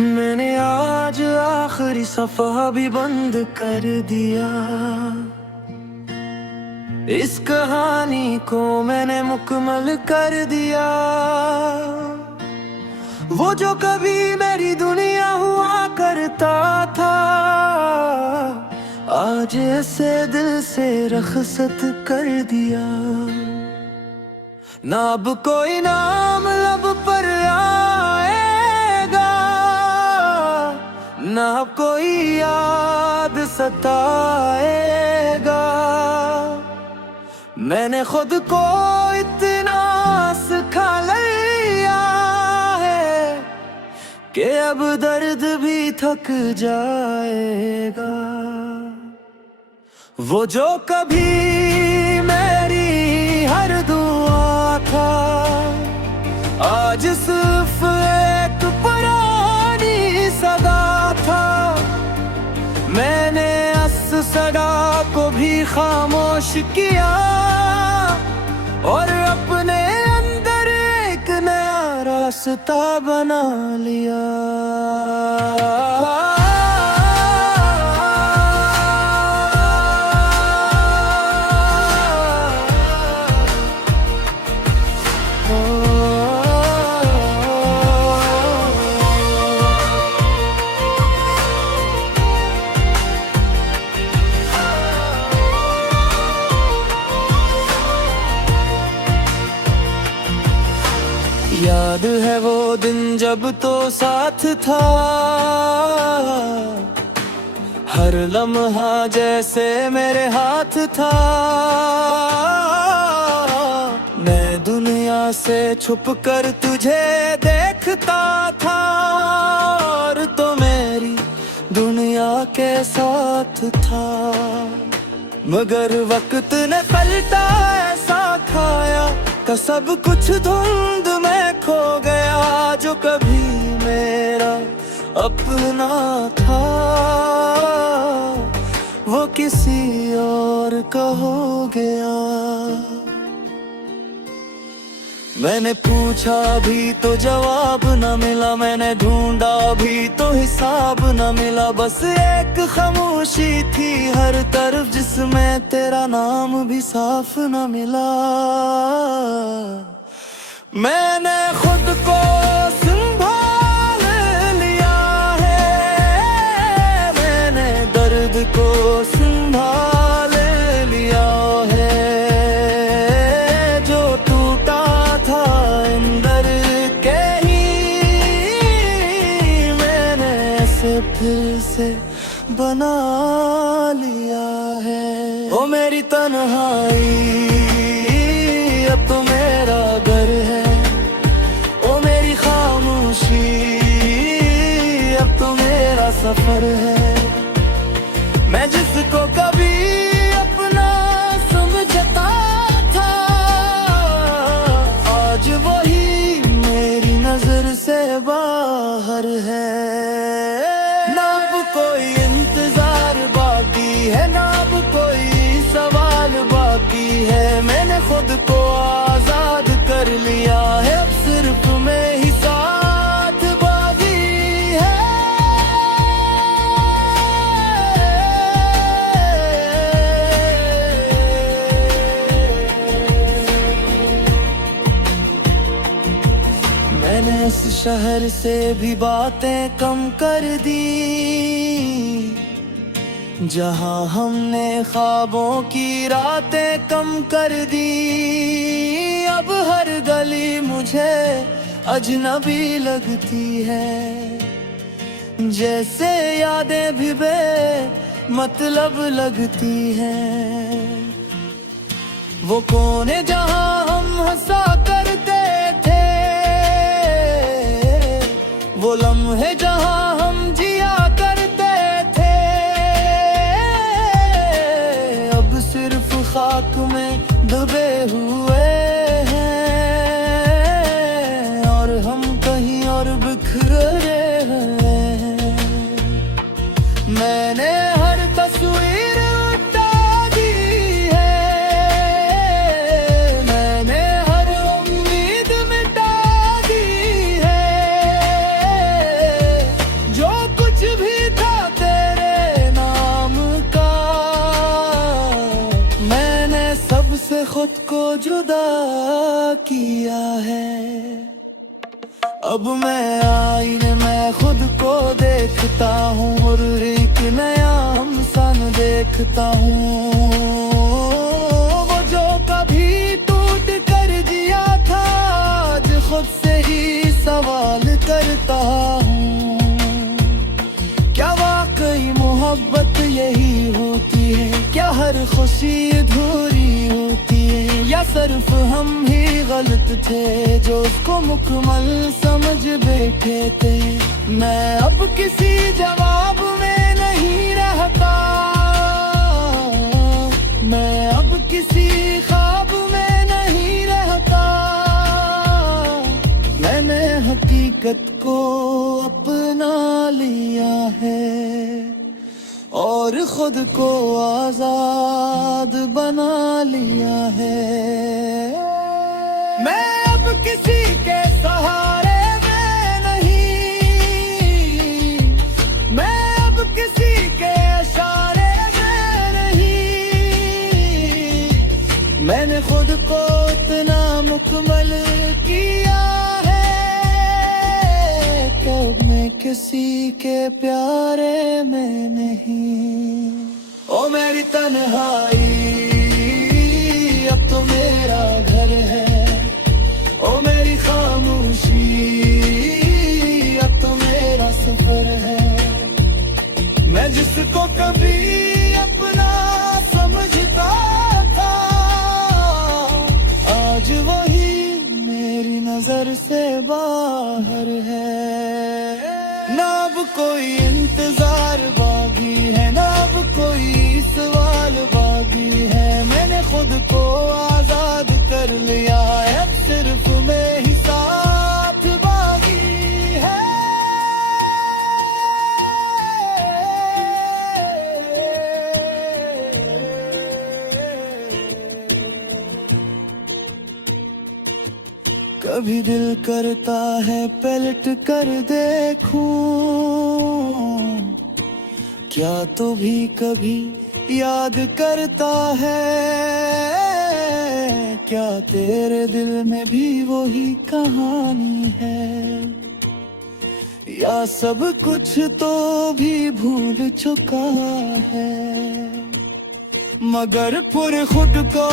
मैंने आज आखिरी सफा भी बंद कर दिया। इस कहानी को मैंने मुकम्मल कर दिया। वो जो कभी मेरी दुनिया हुआ करता था, आज ऐसे दिल से रखसत कर दिया। ना अब कोई नाम लब पर आएगा, ना कोई याद सताएगा। मैंने खुद को इतना सिखा लिया है कि अब दर्द भी थक जाएगा। वो जो कभी मेरी हर दुआ था, आज सिर्फ एक पुरानी सदा था। मैंने इस सदा को भी खामोश किया और अपने अंदर एक नया रास्ता बना लिया। याद है वो दिन जब तो साथ था, हर लम्हा जैसे मेरे हाथ था। मैं दुनिया से छुप कर तुझे देखता था और तो मेरी दुनिया के साथ था। मगर वक्त ने पलटा ऐसा खाया का सब कुछ धुंध में खो गया। जो कभी मेरा अपना था, वो किसी और का हो गया। मैंने पूछा भी तो जवाब न मिला, मैंने ढूंढा भी तो हिसाब न मिला। बस एक खामोशी थी हर तरफ जिसमें तेरा नाम भी साफ न मिला। मैंने खुद को संभाल लिया है, मैंने दर्द को संभाल लिया है। जो टूटा था अंदर के ही, मैंने ऐसे फिर से बना लिया है। ओ मेरी तन्हाई अब तो मेरा घर है, ओ मेरी खामोशी अब तो मेरा सफर है। मैं जिसको कभी अपना समझता था, आज वही मेरी नजर से बाहर है। ना अब कोई इंतजार बाकी है, ना अब कोई सवाल बाकी है। मैंने खुद को आजाद कर लिया है, अब सिर्फ मैं ही साथ बाकी है। मैंने इस शहर से भी बातें कम कर दी, जहां हमने ख्वाबों की रातें कम कर दी। अब हर गली मुझे अजनबी लगती है, जैसे यादें भी मतलब लगती हैं। वो कोने जहां हम हंसा करते थे, वो लम्हे जहां हम जिया करते थे, अब सिर्फ खाक में दबे हुए हैं और हम कहीं और बिखर रहे हैं। मैंने हर तस्वीर उठा दी है, मैंने हर को जुदा किया है। अब मैं आईने में खुद को देखता हूँ और एक नया हमसन देखता हूँ। वो जो कभी टूट कर जिया था, आज खुद से ही सवाल करता हूँ, क्या वाकई मोहब्बत यही होती है? क्या हर खुशी अधूरी होती है? या सिर्फ हम ही गलत थे जो उसको मुकम्मल समझ बैठे थे? मैं अब किसी जवाब में नहीं रहता, मैं अब किसी ख्वाब में नहीं रहता। मैंने हकीकत को अपना लिया है और खुद को आजाद बना लिया है। मैं अब किसी के सहारे में नहीं, मैं अब किसी के इशारे में नहीं। मैंने खुद को इतना मुकम्मल किया है तो मैं किसी के प्यारे में नहीं। ओ मेरी तन्हाई अब तो मेरा घर है, ओ मेरी खामोशी अब तो मेरा सफर है। मैं जिसको कभी अपना समझता था, आज वही मेरी नजर से बाहर है। ना अब कोई इंतजार बाकी है, ना अब कोई सवाल बाकी है। मैंने खुद को आजाद कर लिया है, अब सिर्फ मैं ही साथ बाकी है। कभी दिल करता है पलट कर देखूं, क्या तो भी कभी याद करता है? क्या तेरे दिल में भी वही कहानी है? या सब कुछ तो भी भूल चुका है? मगर पुर खुद को